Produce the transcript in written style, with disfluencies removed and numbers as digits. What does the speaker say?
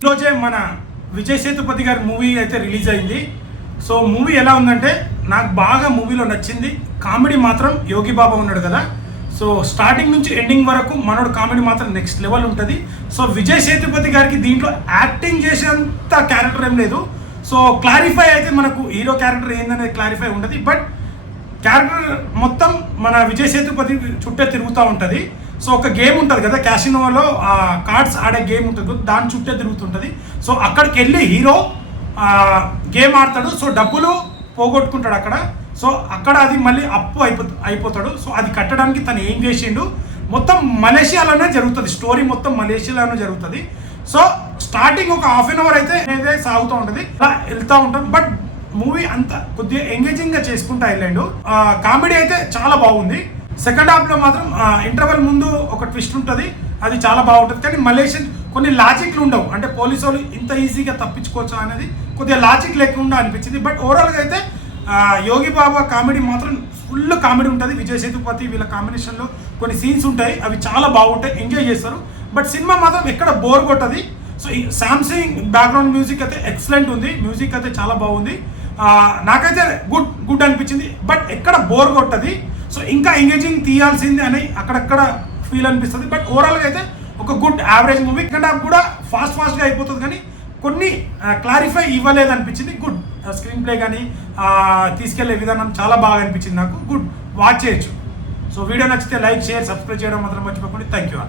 ఈరోజే మన విజయ్ సేతుపతి గారి మూవీ అయితే రిలీజ్ అయింది. సో మూవీ ఎలా ఉందంటే నాకు బాగా మూవీలో నచ్చింది. కామెడీ మాత్రం యోగి బాబా ఉన్నాడు కదా, సో స్టార్టింగ్ నుంచి ఎండింగ్ వరకు మనోడు కామెడీ మాత్రం నెక్స్ట్ లెవెల్ ఉంటుంది. సో విజయ్ సేతుపతి గారికి దీంట్లో యాక్టింగ్ చేసేంత క్యారెక్టర్ ఏం లేదు. సో క్లారిఫై అయితే మనకు హీరో క్యారెక్టర్ ఏందనేది క్లారిఫై ఉంటుంది. బట్ క్యారెక్టర్ మొత్తం మన విజయ్ సేతుపతి చుట్టే తిరుగుతూ ఉంటుంది. సో ఒక గేమ్ ఉంటుంది కదా, క్యాసినోలో కార్డ్స్ ఆడే గేమ్ ఉంటుంది, దాని చుట్టే తిరుగుతుంటుంది. సో అక్కడికి వెళ్ళి హీరో గేమ్ ఆడతాడు. సో డబ్బులు పోగొట్టుకుంటాడు అక్కడ. సో అక్కడ అది మళ్ళీ అప్పు అయిపోతాడు. సో అది కట్టడానికి తను ఏం చేసిండు మొత్తం మలేషియాలోనే జరుగుతుంది. స్టోరీ మొత్తం మలేషియాలోనే జరుగుతుంది. సో స్టార్టింగ్ ఒక హాఫ్ అన్ అవర్ అయితే సాగుతూ ఉంటుంది, అలా వెళ్తూ ఉంటాం. బట్ మూవీ అంతా కొద్దిగా ఎంగేజింగ్గా చేసుకుంటూ వెళ్ళండు. కామెడీ అయితే చాలా బాగుంది. సెకండ్ హాఫ్లో మాత్రం ఇంటర్వెల్ ముందు ఒక ట్విస్ట్ ఉంటుంది, అది చాలా బాగుంటుంది. కానీ మలేషియన్ కొన్ని లాజిక్లు ఉండవు, అంటే పోలీసు వాళ్ళు ఇంత ఈజీగా తప్పించుకోవచ్చా అనేది కొద్దిగా లాజిక్ లేకుండా అనిపించింది. బట్ ఓవరాల్గా అయితే యోగి బాబా కామెడీ మాత్రం ఫుల్ కామెడీ ఉంటుంది. విజయ్ సేతుపతి వీళ్ళ కాంబినేషన్లో కొన్ని సీన్స్ ఉంటాయి, అవి చాలా బాగుంటాయి, ఎంజాయ్ చేస్తారు. బట్ సినిమా మాత్రం ఎక్కడ బోర్ కొట్టది. సో ఈ శాంసంగ్ బ్యాక్గ్రౌండ్ మ్యూజిక్ అయితే ఎక్సలెంట్ ఉంది, మ్యూజిక్ అయితే చాలా బాగుంది. నాకైతే గుడ్ అనిపించింది. బట్ ఎక్కడ బోర్ కొట్టది. సో ఇంకా ఎంగేజింగ్ తీయాల్సింది అని అక్కడక్కడ ఫీల్ అనిపిస్తుంది. బట్ ఓవరాల్గా అయితే ఒక good average movie. Second half కూడా ఫాస్ట్గా అయిపోతుంది, కానీ కొన్ని క్లారిఫై ఇవ్వలేదు అనిపించింది. గుడ్ స్క్రీన్ ప్లే కానీ తీసుకెళ్లే విధానం చాలా బాగా అనిపించింది నాకు. గుడ్, వాచ్ చేయొచ్చు. సో వీడియో నచ్చితే లైక్, షేర్, సబ్స్క్రైబ్ చేయడం మాత్రం మర్చిపోకండి. Thank you.